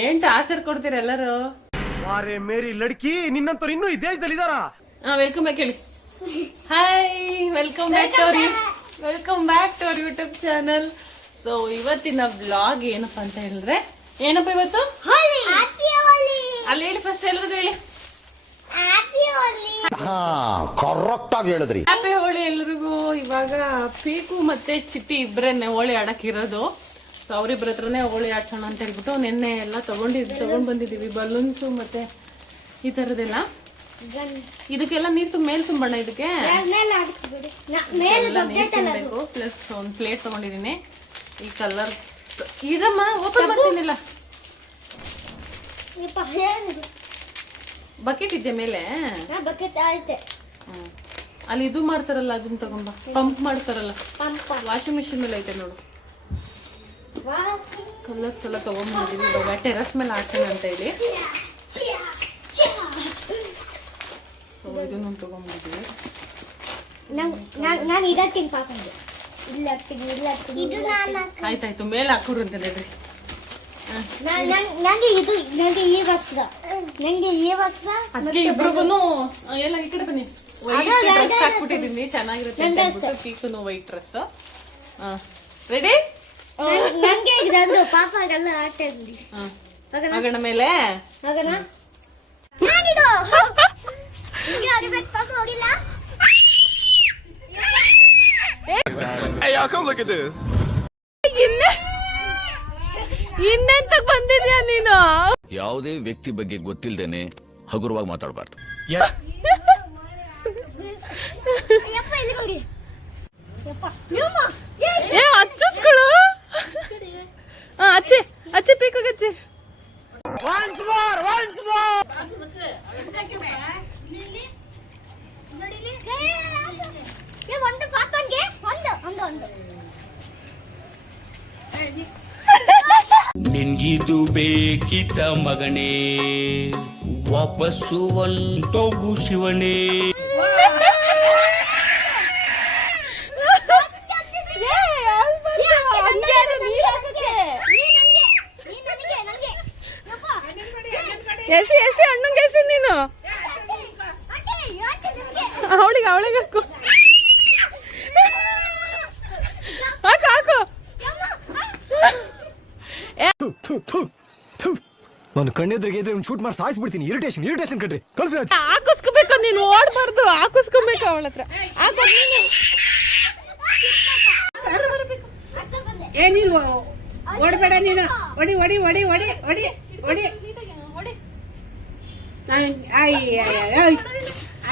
ಏನ್ ಟಾರ್ಚರ್ ಕೊಡ್ತೀರ ಎಲ್ಲರೂ. ವಾರೆ ಮೇರಿ ಲಡ್ಕಿ, ನಿನ್ನಂತವ್ರು ಇನ್ನೂ ಈ ದೇಶದಲ್ಲಿ ಇದಾರ? ವೆಲ್ಕಮ್ ಬ್ಯಾಕ್ ಹೇಳಿ. Hi, welcome back to our YouTube channel. So ಇವತ್ತಿನ ಬ್ಲಾಗ್ ಏನಪ್ಪಾ ಅಂತ ಹೇಳಿದ್ರೆ, ಏನಪ್ಪ ಇವತ್ತು ಅಲ್ಲಿ ಹೇಳಿ, ಫಸ್ಟ್ ಎಲ್ಲರಿಗೂ ಹೇಳಿ ಕರೆಕ್ಟ್ ಆಗಿ ಹೇಳಿದ್ರಿ. ಹ್ಯಾಪಿ ಹೋಳಿ ಎಲ್ರಿಗೂ. ಇವಾಗ ಪೀಕು ಮತ್ತೆ ಚಿಟ್ಟಿ ಇಬ್ಬರನ್ನೇ ಹೋಳಿ ಆಡಕ್ಕಿರೋದು. ಸೊ ಅವ್ರಿಬ್ರ ಹತ್ರನೇ ಹೋಳಿ ಆಡ್ಸೋಣ ಅಂತ ಹೇಳ್ಬಿಟ್ಟು ನಿನ್ನೆ ಎಲ್ಲ ತಗೊಂಡ್ ಬಂದಿದೀವಿ, ಬಲೂನ್ಸ್ ಮತ್ತೆ ಈ ತರದೆಲ್ಲ. ಇದಕ್ಕೆಲ್ಲ ನೀರು ಮೇಲ್ ತುಂಬಣ್ಣ, ಇದಕ್ಕೆ ನೀರ್ ತುಂಬಬೇಕು. ಪ್ಲಸ್ ಒಂದ್ ಪ್ಲೇಟ್ ತಗೊಂಡಿದೀನಿ. ಈ ಕಲರ್ಸ್ ಇದಮ್ಮ ಓಪನ್ ಮಾಡ್ತೀನಿಲ್ಲ. ಬಕೆಟ್ ಇದೆ ಮೇಲೆ, ಅಲ್ಲಿ ಇದು ಮಾಡ್ತಾರಲ್ಲ ಅದನ್ನ ತಗೊಂಬ. ಪಂಪ್ ಮಾಡ್ತಾರಲ್ಲ, ವಾಷಿಂಗ್ ಮಿಷಿನ್ ಮೇಲೆ ಐತೆ ನೋಡು. ಕಲರ್ಸ್ ಎಲ್ಲ ತಗೊಂಡ್ಬಂದಿದೀವಿ. ಇವಾಗ ಟೆರಸ್ ಮೇಲೆ ಆಡ್ಸೋಣ ಅಂತ ಹೇಳಿ. ಸೊ ಇದನ್ನು ತಗೊಂಡ್ಬಂದಿದೀವಿ. ಆಯ್ತಾಯ್ತು, ಮೇಲೆ ಹಾಕೋರು ಅಂತ ಹೇಳ್ರಿ. ಅದಕ್ಕೆ ಇಬ್ರಿಗೂ ಎಲ್ಲ ಈ ಕಡೆ ಬನ್ನಿ. ವೈಟ್ ಡ್ರೆಸ್ ಹಾಕ್ಬಿಟ್ಟಿದೀನಿ, ಚೆನ್ನಾಗಿರುತ್ತೆ. ಪೀಕುನು ವೈಟ್ ಡ್ರೆಸ್. ರೆಡಿ? ಮಗನ ಮೇಲೆ ಇನ್ನೆಂತ ಬಂದಿದ್ಯಾ ನೀನು? ಯಾವುದೇ ವ್ಯಕ್ತಿ ಬಗ್ಗೆ ಗೊತ್ತಿಲ್ದೇನೆ ಹಗುರವಾಗಿ ಮಾತಾಡಬಾರ್ದು. ಹಚ್ಚಿಸ್ಕೊಳು. ಅಚ್ಚೆ ಅಚ್ಚೆ ಪೀಕೋಗಚ್ಚೆ. ನಿನ್ಗಿದು ಬೇಕಿತ ಮಗನೇ, ವಾಪಸ್ಸು ಒಂಟೋಗು ಶಿವನೇ. ಎಸಿ ಎಸಿ ಅಣ್ಣಂಗೆ ಎಸಿ ನೀನು. ಅವಳಿಗೆ ಹಾಕು ಹಾಕು. ನಾನು ಕಣ್ಣೆದ್ರಿಗೆ ಇದ್ರೆ ಶೂಟ್ ಮಾಡಿ ಸಾಯಿಸ್ಬಿಡ್ತೀನಿ. ಇರಿಟೇಷನ್ ಕಣ್ರಿ. ಹಾಕಿಸ್ಕೋಬೇಕು ನೀನು, ಓಡ್ಬಾರ್ದು. ಹಾಕಿಸ್ಕೋಬೇಕು ಅವಳ ಹತ್ರ. ನೀನು ಓಡ್ಬೇಡ, ನೀನು ಒಡಿ ಒಡಿ ಒಡಿ ಒಡಿ ಒಡಿ ಒಡಿ.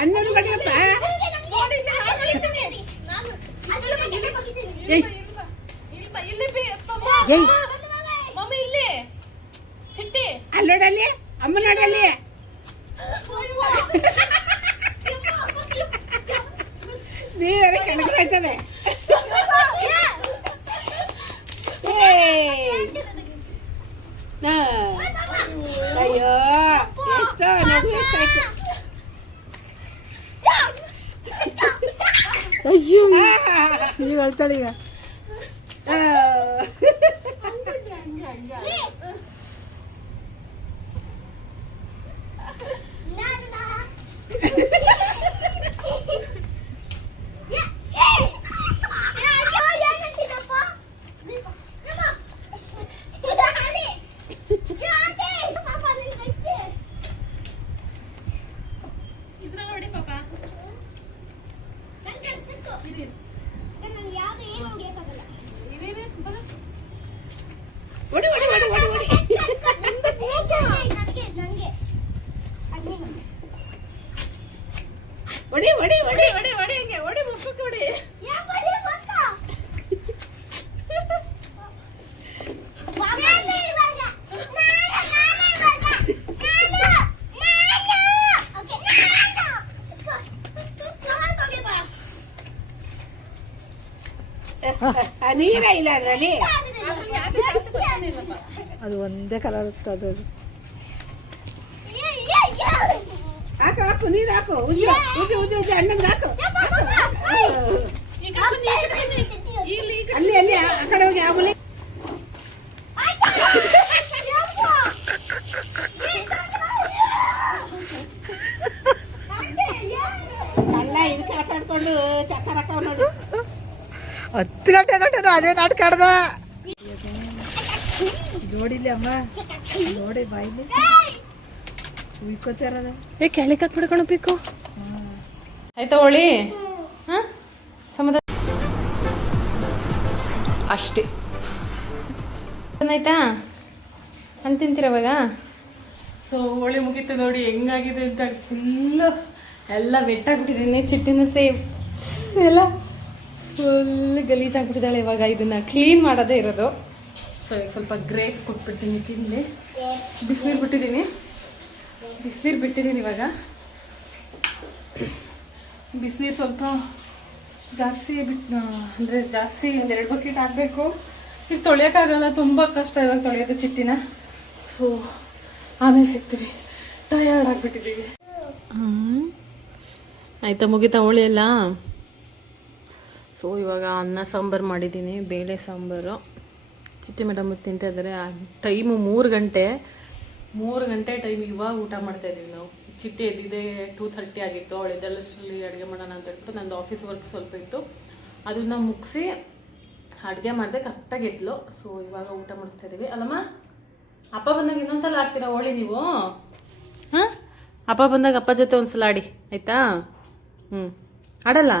ಅಣ್ಣನ ಬಡಿಯಪ್ಪ. ಅಲ್ಲೋಡಲ್ಲಿ, ಅಮ್ಮ ನೋಡಲ್ಲಿ. ನೀವೇ ಕೆಳಗಡೆ ಆಯ್ತದೆ. ಅಯ್ಯೋ, ಎಷ್ಟೋ ನಗು ಎಷ್ಟಾಯ್ತು. ಅಯ್ಯೋ, ಈಗ ಅಳ್ತಾಳೆ. ಈಗ ನೋಡಿ ಪಾಪ, ಒಡಿ ಒಡಿ ಒಡಿ ಒಡಿ ಒಡಿ. ಒಡಿ ಒಡಿ ಒಡಿ ಒಡಿ ಒಡಿ ಹಿಂಗೆ ಒಡಿ, ಮುಖಕ್ಕೆ ಒಡಿ. ನೀರ ಇಲ್ಲ ಅದ್ರಲ್ಲಿ. ಅದು ಒಂದೇ ಕಲರ್ ಇರ್ತದೆ. ಹಾಕು ಹಾಕು, ನೀರು ಹಾಕು. ಉಜ್ಜು ಉಜ್ಜು ಉಜ್ಜು ಉಜ್ಜು, ಅಣ್ಣಂಗೆ ಹಾಕು. ಅಲ್ಲಿ ಅಲ್ಲಿ ಆ ಕಡೆ ಹೋಗಿ ಆಮೇಲೆ 10 ಗಂಟೆ ಅದೇ ನಾಟಕ ಆಡ್ದ ನೋಡಿಲ್ಲ ಅಮ್ಮ ನೋಡಿ ಬಾಯಿಲಿ ಉಯ್ಕೋತಾರದ ಏ ಕೆಳಗೆ ಹಾಕ್ಬಿಡ್ಕೊಂಡು ಬೇಕು ಆಯ್ತಾ ಹೋಳಿ ಹಾಂ ಸಮಾಧಾನ ಅಷ್ಟೇ ಆಯ್ತಾ ಹಣ್ಣು ತಿಂತೀರ ಇವಾಗ ಸೊ ಹೋಳಿ ಮುಗೀತು ನೋಡಿ ಹೆಂಗಾಗಿದೆ ಅಂತ ಫುಲ್ಲು ಎಲ್ಲ ವೆಟ್ಟಾಗ್ಬಿಟ್ಟಿದ್ದೀನಿ ಚಿಟ್ಟಿನ ಸೇಮ್ ಎಲ್ಲ ಫುಲ್ ಗಲೀಜಾಗ್ಬಿಟ್ಟಿದ್ದಾಳೆ ಇವಾಗ ಇದನ್ನು ಕ್ಲೀನ್ ಮಾಡೋದೇ ಇರೋದು ಸೊ ಈಗ ಸ್ವಲ್ಪ ಗ್ರೇಪ್ಸ್ ಕೊಟ್ಬಿಡ್ತೀನಿ ತಿಂದು ಬಿಸಿನೀರು ಬಿಟ್ಟಿದ್ದೀನಿ ಇವಾಗ ಬಿಸಿನೀರು ಸ್ವಲ್ಪ ಜಾಸ್ತಿ ಅಂದರೆ ಜಾಸ್ತಿ 1-2 ಬಕೆಟ್ ಹಾಕಬೇಕು ಇದು ತೊಳೆಯೋಕ್ಕಾಗಲ್ಲ ತುಂಬ ಕಷ್ಟ ಇವಾಗ ತೊಳೆಯೋದು ಚಿಟ್ಟಿನ ಸೊ ಆಮೇಲೆ ಸಿಗ್ತೀವಿ ಟಯರ್ಡ್ ಆಗಿಬಿಟ್ಟಿದ್ದೀವಿ ಆಯಿತಾ ಮುಗಿತಾ ಹೋಳಿ ಎಲ್ಲ ಸೊ ಇವಾಗ ಅನ್ನ ಸಾಂಬಾರು ಮಾಡಿದ್ದೀನಿ ಬೇಳೆ ಸಾಂಬಾರು ಚಿಟ್ಟಿ ಮೇಡಮ್ ತಿಂತಾ ಇದ್ದಾರೆ ಟೈಮು 3 ಗಂಟೆ ಟೈಮ್ ಇವಾಗ ಊಟ ಮಾಡ್ತಾಯಿದ್ದೀವಿ ನಾವು ಚಿಟ್ಟಿ ಎದ್ದಿದೆ 2:30 ಆಗಿತ್ತು ಅವಳು ಎದ್ದಲ್ಲಷ್ಟರಲ್ಲಿ ಅಡುಗೆ ಮಾಡೋಣ ಅಂತ ಹೇಳ್ಬಿಟ್ಟು ನಂದು ಆಫೀಸ್ ವರ್ಕ್ ಸ್ವಲ್ಪ ಇತ್ತು ಅದನ್ನು ಮುಗಿಸಿ ಅಡುಗೆ ಮಾಡಿದೆ ಕರೆಕ್ಟಾಗಿ ಎದ್ಲು ಸೊ ಇವಾಗ ಊಟ ಮಾಡಿಸ್ತಾ ಇದ್ದೀವಿ ಅಲ್ಲಮ್ಮ ಅಪ್ಪ ಬಂದಾಗ ಇನ್ನೊಂದ್ಸಲ ಆಡ್ತೀರಾ ಹೋಳಿ ನೀವು ಹಾಂ ಅಪ್ಪ ಬಂದಾಗ ಅಪ್ಪ ಜೊತೆ ಒಂದ್ಸಲ ಆಡಿ ಆಯಿತಾ ಆಡಲ್ಲ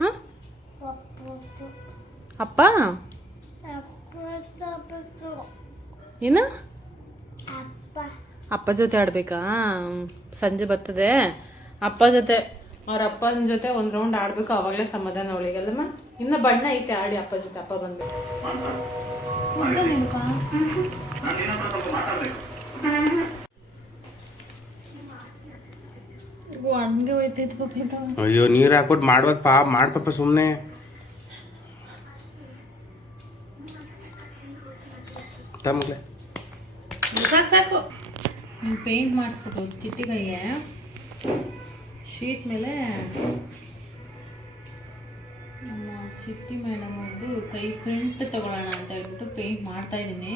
ಹಾಂ ಅಪ್ಪ ಏನು ಅಪ್ಪ ಜೊತೆ ಆಡ್ಬೇಕಾ ಸಂಜೆ ಬರ್ತದೆ ಅಪ್ಪ ಜೊತೆ ಅವ್ರ ಅಪ್ಪನ ಜೊತೆ ಒಂದು ರೌಂಡ್ ಆಡ್ಬೇಕು ಅವಾಗಲೇ ಸಮಾಧಾನ ಅವಳಿಗಲ್ಲಮ್ಮ ಇನ್ನು ಬಣ್ಣ ಐತೆ ಆಡಿ ಅಪ್ಪ ಜೊತೆ ಅಪ್ಪ ಬಂದ್ಬೇಕು ಹಂಗೆ ಹೋಯ್ತೈತೆ ಪಾಪ ಇದು ಅಯ್ಯೋ ನೀರು ಹಾಕ್ಬಿಟ್ಟು ಮಾಡ್ಬೇಕು ಪಾಪ ಸುಮ್ಮನೆ ತಮ್ಮಗ್ಲೆ ಸಾಕು ಪೇಂಟ್ ಮಾಡಿಸ್ಬಿಟ್ಟು ಚಿಟ್ಟಿ ಕೈಗೆ ಶೀಟ್ ಮೇಲೆ ನಮ್ಮ ಚಿಟ್ಟಿ ಮೇಡಮ್ ಅವ್ರದ್ದು ಕೈ ಪ್ರಿಂಟ್ ತಗೊಳ್ಳೋಣ ಅಂತ ಹೇಳ್ಬಿಟ್ಟು ಪೇಂಟ್ ಮಾಡ್ತಾ ಇದ್ದೀನಿ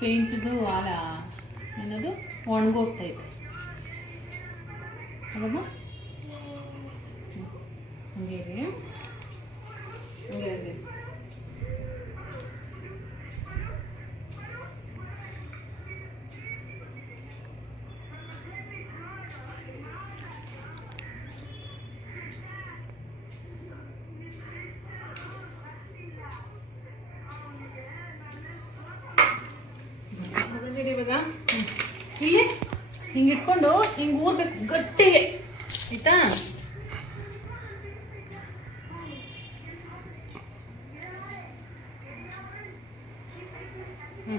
ಪೇಂಟ್ದು ಏನದು ಒಣಗೋಗ್ತೈತೆ ಅಲ್ಲಮ್ಮ ಹಂಗೆ ಇವಾಗ ಇಲ್ಲಿ ಹಿಂಗೆ ಇಟ್ಕೊಂಡು ಹಿಂಗೆ ಊರ್ಬೇಕು ಗಟ್ಟಿಗೆ ಆಯ್ತಾ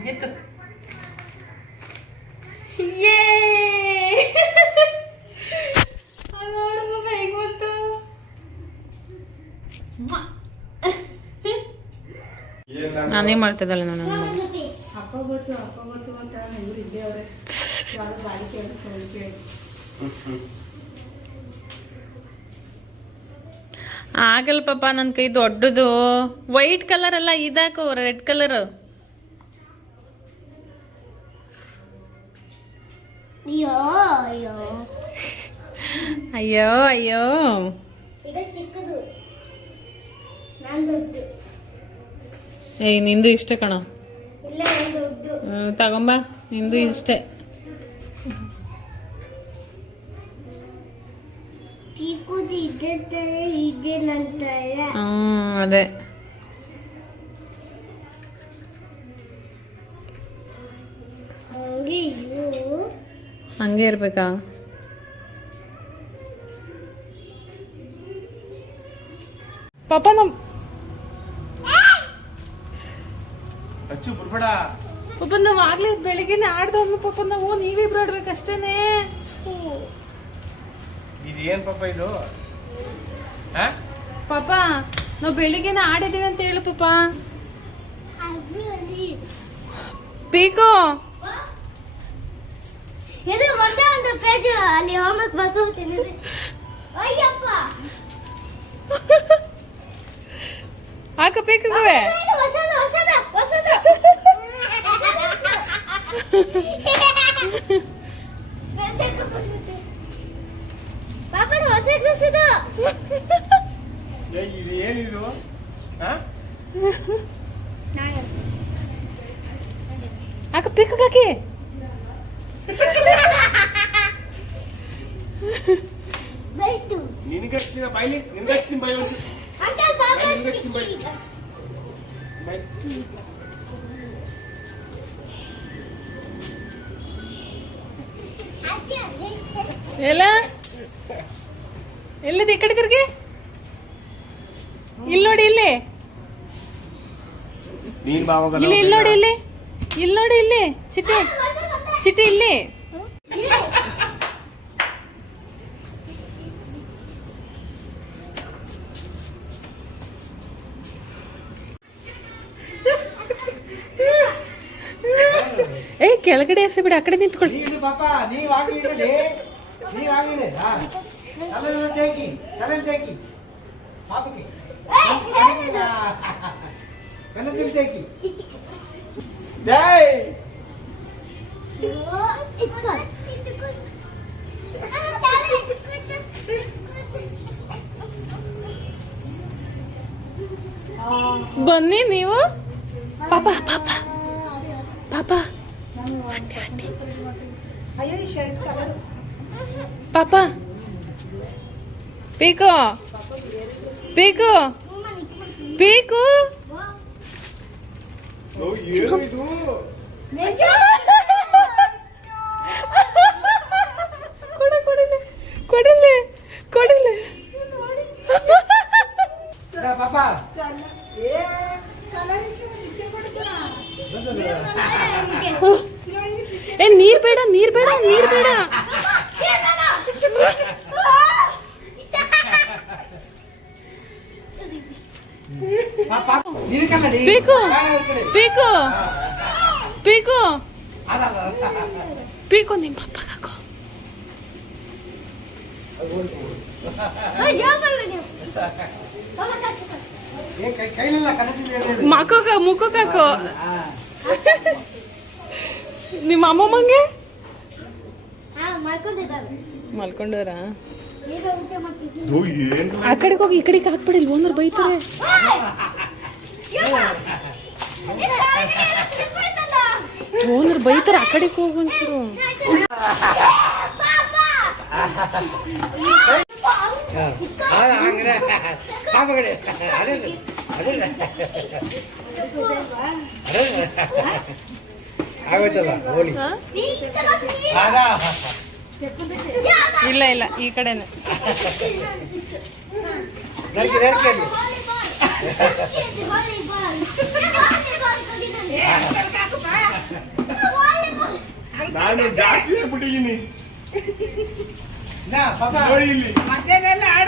ಎತ್ತು ನೋಡಮ್ಮ ಹೆಂಗ್ ಗೊತ್ತು ನಾನೇ ಮಾಡ್ತಿದ್ದಲ್ಲ ನಾನು ಅಪ್ಪ ಗೊತ್ತು ಅಂತ ಇವ್ರು ಇಲ್ಲೇ ಅವ್ರೆ ಯಾವ್ದು ಬಾಲಿಕೆ ಅಂತ ಸೋಲಿಕೆ ಆಗಲ್ಲ ಪಾಪ ನನ್ನ ಕೈ ದೊಡ್ಡದು ವೈಟ್ ಕಲರ್ ಅಲ್ಲ ಇದಾಕು ರೆಡ್ ಕಲರ್ ಅಯ್ಯೋ ಅಯ್ಯೋ ಏಯ್ ನಿಂದು ಇಷ್ಟ ಕಣ ತಗೊಂಬ ನಿಂದು ಇಷ್ಟೇ ಅದೇ ಹಂಗೆ ಇರ್ಬೇಕಾ ಪಾಪ ಪಾಪ ನಾವ್ ಆಗ್ಲೇ ಬೆಳಿಗ್ಗೆನೆ ಆಡ್ದವ್ನು ಪಾಪ ನಾವು ನೀವಿಬ್ರು ಆಡ್ಬೇಕಷ್ಟೇನೆ ಇದೇನ್ ಪಾಪ ಇದು ಪಾಪ ನಾವ್ ಬೆಳಿಗ್ಗೆನೆ ಆಡಿದೀವಿ ಅಂತ ಹೇಳು ಪಾಪ ಪೀಕೋ ಇದು ಒಂದೇ ಒಂದು ಪೇಜ್ ಅಲ್ಲಿ ಹೋಮ್ವರ್ಕ್ ಬರ್ಕೋತೀನಿ ಅಯ್ಯಪ್ಪ ಹಾಕ ಪೀಕುವೆ ಹೊಸದು ಹೊಸದು ಹೊಸದು ಪಾಪ ಹೊಸ ಡ್ರೆಸ್ ಇದು. ಇದು ಏನಿದು ಅಕ್ಕ ಪಿಕ್ ಹಾಕಿ. ಬೈತು. ನಿನಗಷ್ಟಿನ ಬೈಲಿ ನಿನಗಷ್ಟಿನ ಬೈ ಅಂಕಲ್ ಪಾಪ. ನಿನಗಷ್ಟಿನ ಬೈಲಿ ಬೈ ಎಲ್ಲ ಎಲ್ಲಿದೆ ಈ ಕಡೆ ತಿರ್ಗಿ. ಇಲ್ಲಿ ನೋಡಿ, ಇಲ್ಲಿ ನೀನ್ ಬಾವಾಗಲ್ಲ ಇಲ್ಲಿ ಇಲ್ಲಿ ನೋಡಿ, ಇಲ್ಲಿ ಇಲ್ಲಿ ನೋಡಿ, ಇಲ್ಲಿ ಚಿಟ್ಟಿ ಚಿಟ್ಟಿ ಇಲ್ಲಿ. ಏ ಕೆಳಗಡೆ ಎಸಿ ಬಿಡಿ, ಆ ಕಡೆ ನಿಂತ್ಕೊಳ್ಳಿ. ಬನ್ನಿ ನೀವು. ಪಾಪ ಪಾಪ ಪಾಪ ಅಯ್ಯೋ ಈ ಶರ್ಟ್ ಕಲರ್ ಪಾಪ ಪೀಕು ಪೀಕು ಪೀಕು. ಏನು ಇದು ಕೊಡಿಲೆ ಕೊಡಿಲೆ ಕೊಡಿಲೆ. ಏ ಕಲರ್ ಏ ನೀರ್ ಬೇಡ, ನೀರ್ ಬೇಡ, ನೀರ್ ಬೇಡ. ಪೀಕು ಪೀಕು ಪೀಕು ಪೀಕು ನಿಮ್ ಪಪ್ಪ ಹಾಕೋ. ಮಕ್ಕೋಕ ಮುಕ್ಕೋಕ್ ಹಾಕೋ. ನಿಮ್ಮ ಅಮ್ಮಮ್ಮಂಗೆ ಮಲ್ಕೊಂಡವ್ರ. ಆ ಕಡೆಗೆ ಹೋಗಿ ಈ ಕಡೆಗೆ ಹಾಕ್ಬಿಡಿ, ಇಲ್ಲಿ ಓನರ್ ಬೈತಾರೆ. ಓನರ್ ಬೈತಾರೆ, ಆ ಕಡೆಗೆ ಹೋಗು ಒಂಚೂರು. ಇಲ್ಲ ಇಲ್ಲ ಈ ಕಡೆನೆ. ನಾನು ಜಾಸ್ತಿ ಆಗ್ಬಿಟ್ಟಿದ್ದೀನಿ ನೋಡಿ ಇಲ್ಲಿ ಮತ್ತೇನೆಲ್ಲ ಆಡ